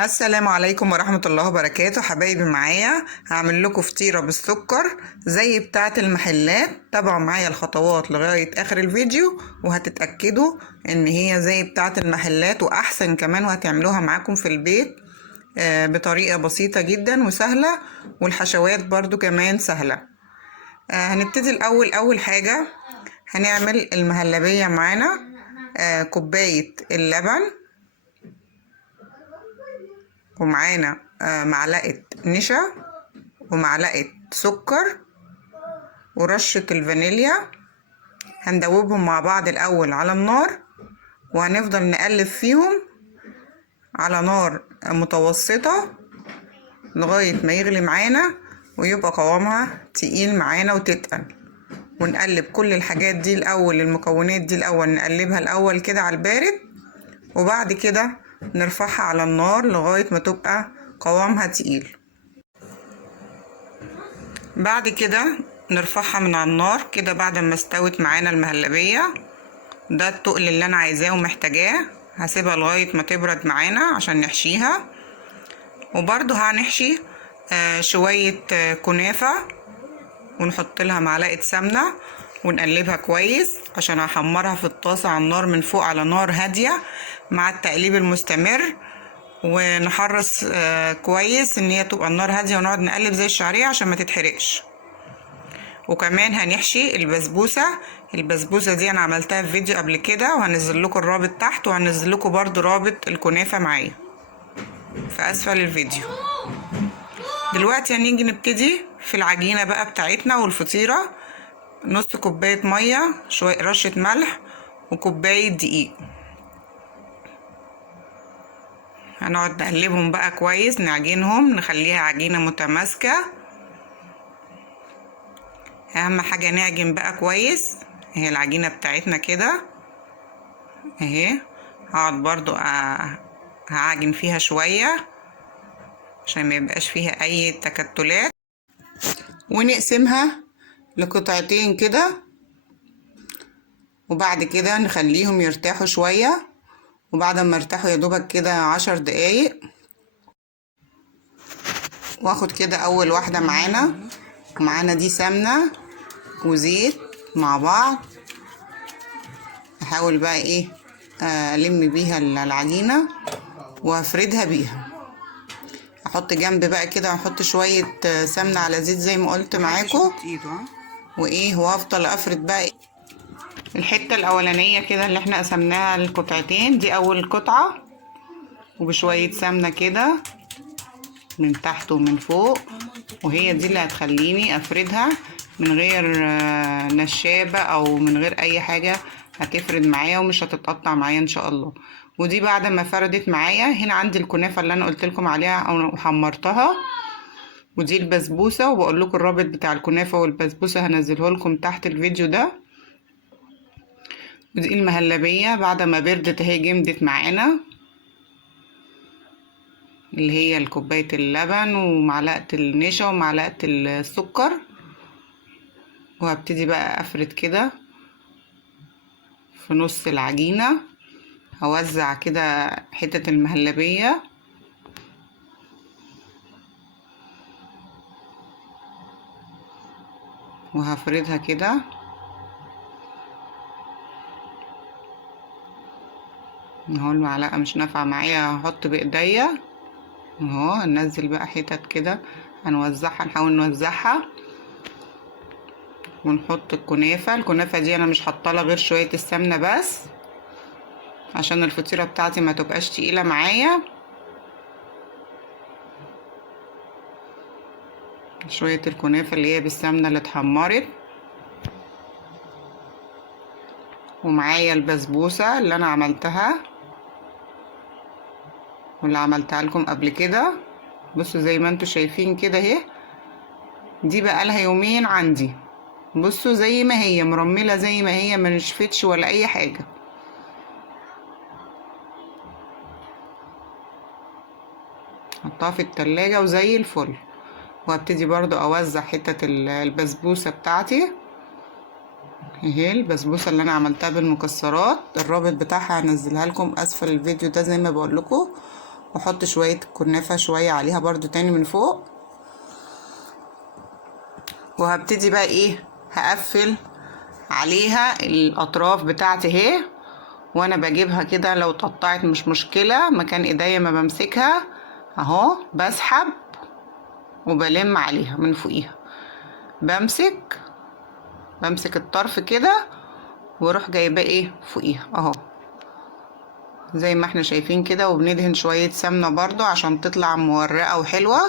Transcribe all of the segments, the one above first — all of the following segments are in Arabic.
السلام عليكم ورحمة الله وبركاته حبايبي. معايا هعمل لكم فطيرة بالسكر زي بتاعة المحلات. تابعوا معايا الخطوات لغاية آخر الفيديو وهتتأكدوا ان هي زي بتاعة المحلات واحسن كمان، وهتعملوها معاكم في البيت بطريقة بسيطة جدا وسهلة، والحشوات برضو كمان سهلة. هنبتدي الأول. أول حاجة هنعمل المهلبية معانا. كوباية اللبن، ومعانا معلقة نشا، ومعلقة سكر، ورشة الفانيليا. هندوبهم مع بعض الأول على النار، وهنفضل نقلب فيهم على نار متوسطة لغاية ما يغلي معانا ويبقى قوامها تقيل معانا وتتقل. ونقلب كل الحاجات دي الأول، المكونات دي الأول نقلبها الأول كده على البارد، وبعد كده نرفعها على النار لغاية ما تبقى قوامها تقيل. بعد كده نرفعها من على النار كده بعد ما استوت معانا المهلبية. ده التقل اللي انا عايزاه ومحتاجاه. هسيبها لغاية ما تبرد معانا عشان نحشيها. وبرضو هنحشي شوية كنافة، ونحط لها معلقة سمنة ونقلبها كويس عشان هحمرها في الطاسة على النار من فوق على نار هادية مع التقليب المستمر. ونحرص كويس ان هي تبقى النار هادية، ونقعد نقلب زي الشعرية عشان ما تتحرقش. وكمان هنحشي البسبوسة دي انا عملتها في فيديو قبل كده، وهنزل لكم الرابط تحت، وهنزل لكم برضو رابط الكنافة معايا في اسفل الفيديو. دلوقتي هنيجي نبتدي في العجينة بقى بتاعتنا والفطيرة. نص كوباية مية، شوية رشة ملح، وكوباية دقيق. هنقعد نقلبهم بقى كويس، نعجنهم نخليها عجينة متماسكة. اهم حاجة نعجن بقى كويس. اهي العجينة بتاعتنا كده اهي. هقعد برضو هعجن فيها شوية عشان ما يبقاش فيها اي تكتلات. ونقسمها لقطعتين كده، وبعد كده نخليهم يرتاحوا شوية. وبعد ما يرتاحوا يدوبك كده 10 دقايق، واخد كده اول واحدة معانا دي سمنة وزيت مع بعض. احاول بقى ايه الم بيها العجينة وافردها بيها. احط جنب بقى كده، واحط شوية سمنة على زيت زي ما قلت معاكم، وايه وافضل افرد بقى الحتة الاولانية كده اللي احنا قسمناها القطعتين دي. اول قطعة وبشوية سمنة كده من تحت ومن فوق، وهي دي اللي هتخليني افردها من غير نشابة او من غير اي حاجة. هتفرد معايا ومش هتتقطع معايا ان شاء الله. ودي بعد ما فردت معايا، هنا عندي الكنافة اللي انا قلت لكم عليها او حمرتها، ودي البسبوسة. وبقول لكم الرابط بتاع الكنافة والبسبوسة هنزله لكم تحت الفيديو ده. ودي المهلبية بعد ما بردت اهي، جمدت معانا، اللي هي الكوباية اللبن ومعلقة النشا ومعلقة السكر. وهبتدي بقى افرد كده في نص العجينة. هوزع كده حتة المهلبية، وهفردها كده اهو. المعلقة مش نافعة معايا، هحط بايديا اهو. هننزل بقى حتت كده، هنوزعها، نحاول نوزعها. ونحط الكنافة دي انا مش حاطه غير شوية السمنة بس عشان الفطيرة بتاعتي ما تبقاش تقيلة معايا. شوية الكنافة اللي هي بالسمنة اللي اتحمرت. ومعايا البسبوسة اللي انا عملتها واللي عملتها لكم قبل كده. بصوا زي ما انتوا شايفين كده اهي. دي بقى لها يومين عندي. بصوا زي ما هي مرملة، زي ما هي، ما نشفتش ولا اي حاجة. حطها في التلاجة وزي الفل. وهبتدي برضو اوزع حتة البسبوسة بتاعتي اهي. البسبوسة اللي انا عملتها بالمكسرات، الرابط بتاعها هنزلها لكم اسفل الفيديو ده زي ما بقول لكم. واحط شوية كنافة شوية عليها برضو تاني من فوق. وهبتدي بقى ايه، هقفل عليها الاطراف بتاعتي اهي. وانا بجيبها كده لو اتقطعت مش مشكلة، مكان ايديا ما بمسكها اهو بسحب وبلم عليها من فوقيها. بمسك الطرف كده واروح جايباه ايه فوقيها اهو زي ما احنا شايفين كده. وبندهن شوية سمنة برضو عشان تطلع مورقة وحلوة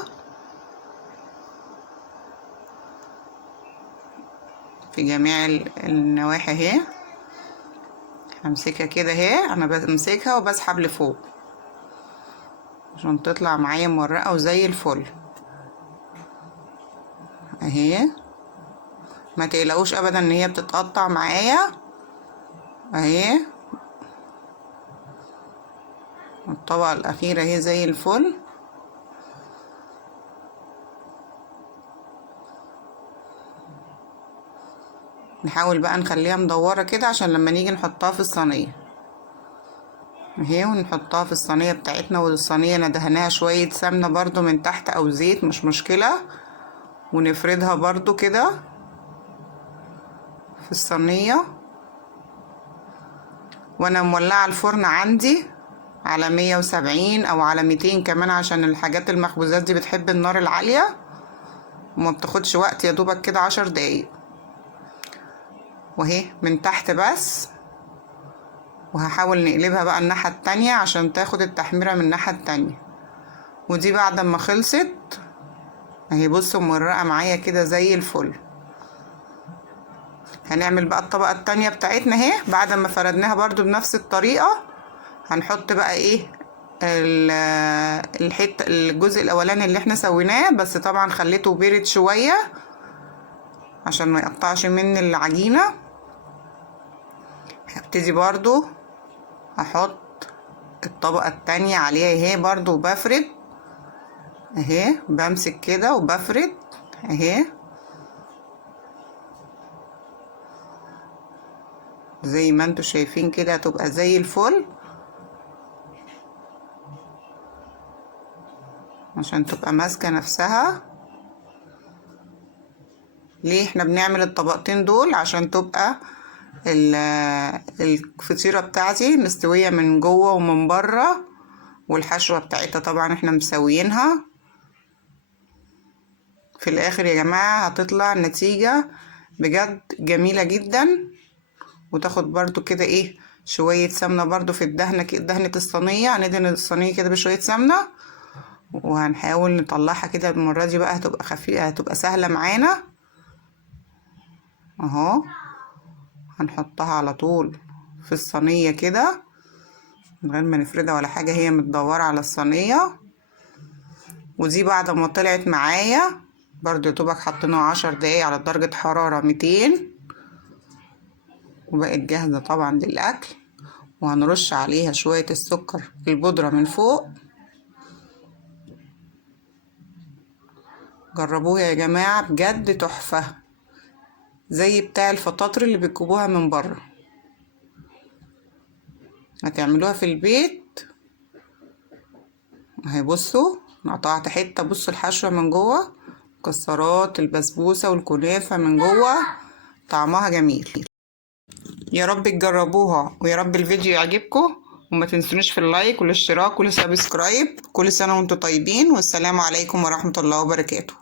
في جميع النواحي اهي. همسكها كده اهي، انا بمسكها وبسحب لفوق عشان تطلع معايا مورقة وزي الفل اهي. ما تقلقوش ابدا ان هي بتتقطع معايا اهي. الطبقة الاخيرة اهي زي الفل. نحاول بقى نخليها مدورة كده عشان لما نيجي نحطها في الصينية اهي. ونحطها في الصينية بتاعتنا، والصينية ندهناها شوية سمنة برضو من تحت او زيت مش مشكلة. ونفردها برضو كده في الصينية. وانا مولعة الفرن عندي على 170 او على 200 كمان، عشان الحاجات المخبوزات دي بتحب النار العالية وما بتاخدش وقت، يا دوبك كده 10 دقايق. وهي من تحت بس. وهحاول نقلبها بقى الناحية التانية عشان تاخد التحميرة من الناحية التانية. ودي بعد ما خلصت اهي بصوا مورقة معايا كده زي الفل. هنعمل بقى الطبقة التانية بتاعتنا اهي. بعد ما فردناها برضو بنفس الطريقة هنحط بقى ايه الجزء الاولاني اللي احنا سويناه، بس طبعا خليته بارد شوية عشان ما يقطعش من العجينة. هبتدي برضو احط الطبقة التانية عليها اهي برضو وبفرد اهي. بمسك كده وبفرد اهي زي ما انتوا شايفين كده، هتبقى زي الفل عشان تبقى ماسكة نفسها. ليه احنا بنعمل الطبقتين دول؟ عشان تبقى الفطيرة بتاعتي مستوية من جوه ومن بره، والحشوة بتاعتها طبعا احنا مسويينها. في الاخر يا جماعة هتطلع نتيجة بجد جميلة جدا. وتاخد برضو كده ايه شوية سمنة برضو في دهنة الصينية. هندهن الصينية كده بشوية سمنة، وهنحاول نطلعها كده المرة دي بقى هتبقى خفيفة، هتبقى سهلة معانا اهو. هنحطها على طول في الصينية كده من غير ما نفردها ولا حاجة، هي متدورة على الصينية. ودي بعد ما طلعت معايا برضو دوبك حطيناها 10 دقايق على درجة حرارة 200، وبقت جاهزة طبعا للأكل. وهنرش عليها شوية السكر البودرة من فوق. جربوها يا جماعة بجد تحفة، زي بتاع الفطاطر اللي بيكوبوها من بره. هتعملوها في البيت اهي. بصوا انا قطعت حته، بصوا الحشوه من جوه، مكسرات البسبوسه والكنافه من جوه، طعمها جميل. يا رب تجربوها، ويا رب الفيديو يعجبكم، وما تنسونيش في اللايك والاشتراك والسبسكرايب. كل سنه وانتم طيبين، والسلام عليكم ورحمه الله وبركاته.